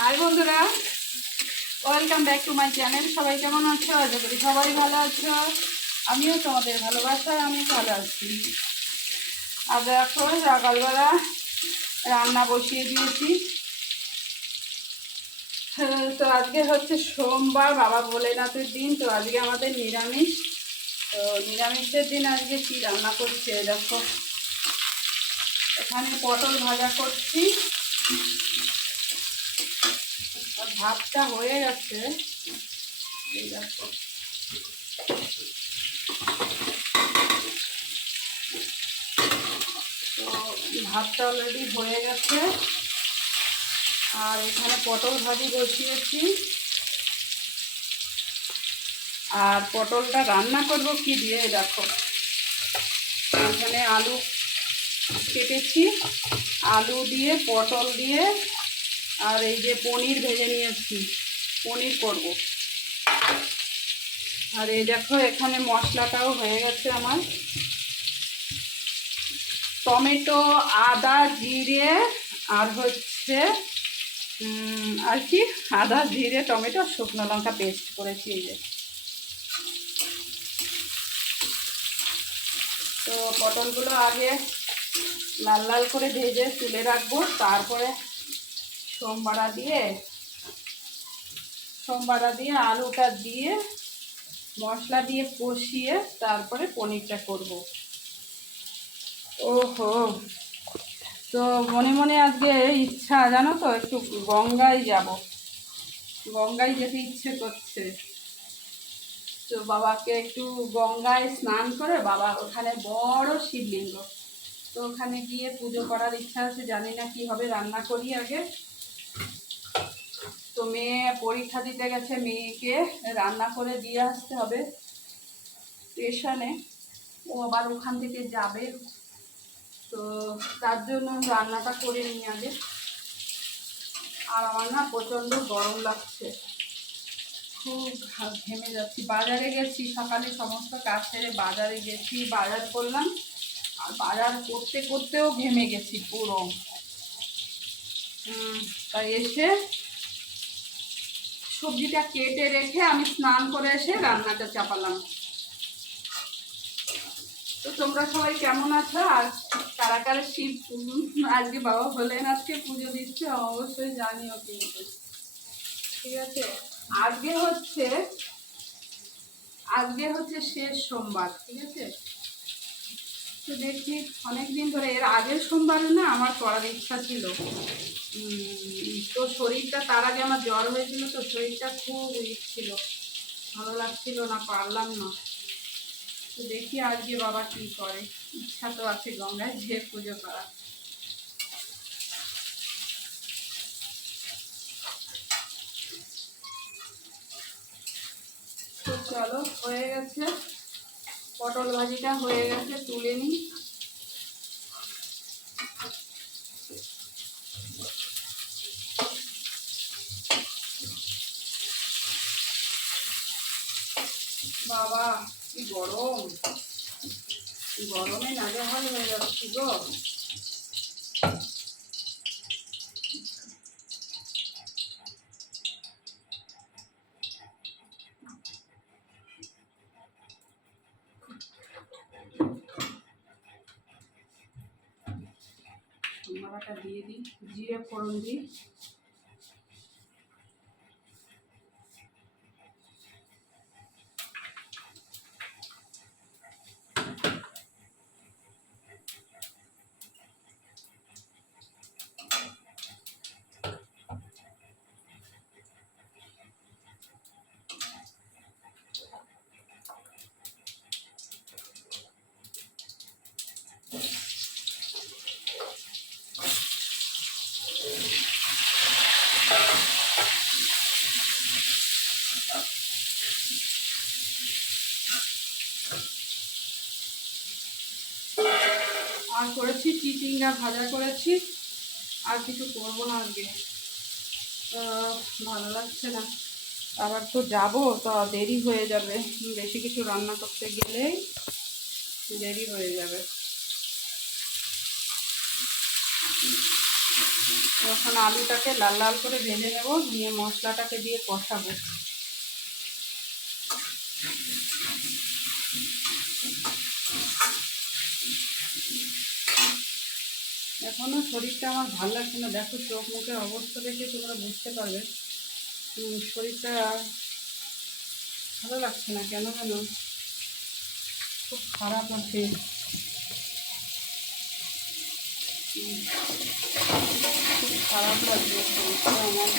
High বন্ধুরা, welcome back to my channel. সবাই কেমন আছো? আশা করি সবাই ভালো আছো। আমিও তোমাদের ভালোবাসায় আমি ভালো আছি। আর দেখো সকালবেলা রান্না বসিয়ে দিয়েছি। তো আজকে হচ্ছে সোমবার, বাবা ভোলেনাথের দিন। তো আজকে আমাদের নিরামিষ। তো নিরামিষের দিন আজকে কি রান্না করছে দেখো। এখানে পটল ভাজা করছি আর ভাতটা হয়ে গেছে। এই দেখো, তো ভাতটা অলরেডি হয়ে গেছে। আর এখানে পটল ভাজি বসিয়েছি। আর পটলটা রান্না করব কি দিয়ে দেখো, এখানে আলু কেটেছি, আলু দিয়ে পটল দিয়ে আর এই যে পনির ভেজে নিয়েছি, পনির করব। আর এই দেখো এখানে মশলাটাও হয়ে গেছে আমার। টমেটো, আদা, জিরে আর হচ্ছে আর কি, আদা জিরে টমেটো শুকনো লঙ্কা পেস্ট করেছি। এই যে, তো পটলগুলো আগে লাল লাল করে ভেজে তুলে রাখবো, তারপরে সোমবারা দিয়ে আলুটা দিয়ে মশলা দিয়ে কষিয়ে তারপরে পনিরটা করব। ওহো, তো মনে মনে আজকে ইচ্ছা জানো তো, একটু গঙ্গায় যাব, গঙ্গায় যেতে ইচ্ছে করছে। তো বাবাকে একটু গঙ্গায় স্নান করে, বাবা ওখানে বড় শিবলিঙ্গ, তো ওখানে গিয়ে পুজো করার ইচ্ছা আছে। জানি না কি হবে, রান্না করি আগে। তো মেয়ে পরীক্ষা দিতে গেছে, মেয়েকে রান্না করে দিয়ে আসতে হবে স্টেশনে, ও আবার ওখান থেকে যাবে। তো তার জন্য রান্নাটা করে নিই আগে। আর আমার না প্রচণ্ড গরম লাগছে, খুব ঘেমে যাচ্ছি। বাজারে গেছি সকালে, সমস্ত কাজ সেরে বাজারে গেছি, বাজার করলাম। আর বাজার করতে করতেও ঘেমে গেছি পুরো। তাই এসে সবজিটা কেটে রেখে আমি স্নান করে এসে রান্নাটা চাপালাম। তো তোমরা সবাই কেমন আছো? আর কারা কারা শিব আজকে বাবা ভোলেনাথকে পুজো দিচ্ছে অবশ্যই জানিও কিন্তু, ঠিক আছে? আজকে হচ্ছে শেষ সোমবার, ঠিক আছে? তো দেখি, অনেকদিন ধরে এর আগের সোমবারে না আমার করার ইচ্ছা ছিল। তো শরীরটা, তার আগে আমার জ্বর হয়েছিল, তো শরীরটা খুব উইক ছিল, ভালো লাগছিল না, পারলাম না। তো দেখি আজকে বাবা কি করে। ইচ্ছা তো আছে গঙ্গায় যেয়ে পুজো করা। তো চলো, হয়ে গেছে, পটল ভাজিটা হয়ে গেছে, তুলে নিই। বাবা কি গরম, গরমে নাজেহাল হয়ে যাচ্ছি গো। বাবাটা দিয়ে দিই, জিরে ফোড়ন দিই। আর করেছি চিচিঙ্গা ভাজা করেছি, আর কিছু করবো না আজকে। ভালো লাগছে না, আবার তো যাবো, তো দেরি হয়ে যাবে। বেশি কিছু রান্না করতে গেলেই দেরি হয়ে যাবে। এখন আলুটাকে লাল লাল করে ভেজে নেব, নিয়ে মশলাটাকে দিয়ে কষাবো। এখনও শরীরটা আমার ভালো লাগছে না, দেখো চোখ মুখের অবস্থা দেখে তোমরা বুঝতে পারবে। শরীরটা ভালো লাগছে না, কেন যেন খুব খারাপ আছে। খুব খারাপ লাগছে শরীরটা আমার।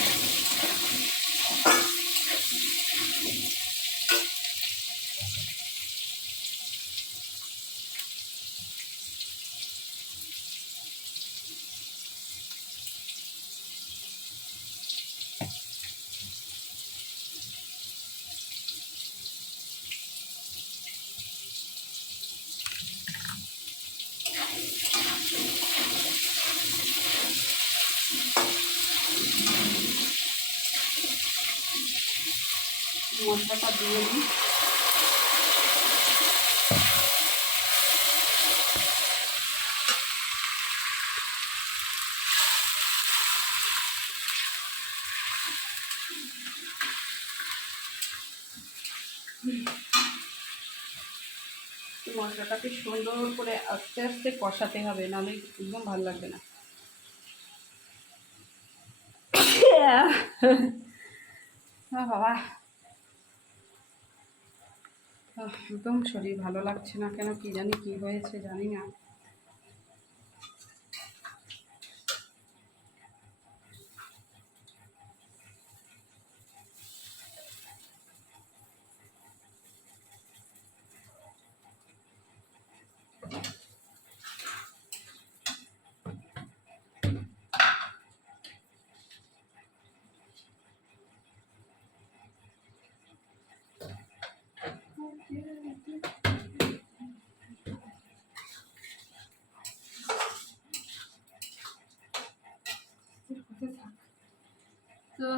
মশলাটা দিয়ে দিই। মশলাটাকে সুন্দর করে আস্তে আস্তে কষাতে হবে, নাহলে একদম ভালো লাগবে না। বাবা, একদম শরীর ভালো লাগছে না কেন, কি জানি কি হয়েছে, জানি না। তো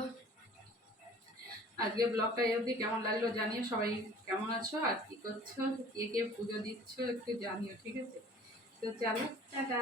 আজকে ব্লগটা এই অবধি, কেমন লাগলো জানিও। সবাই কেমন আছো আর কী করছো, কে কে পুজো দিচ্ছ একটু জানিও, ঠিক আছে? তো চলো, টাটা।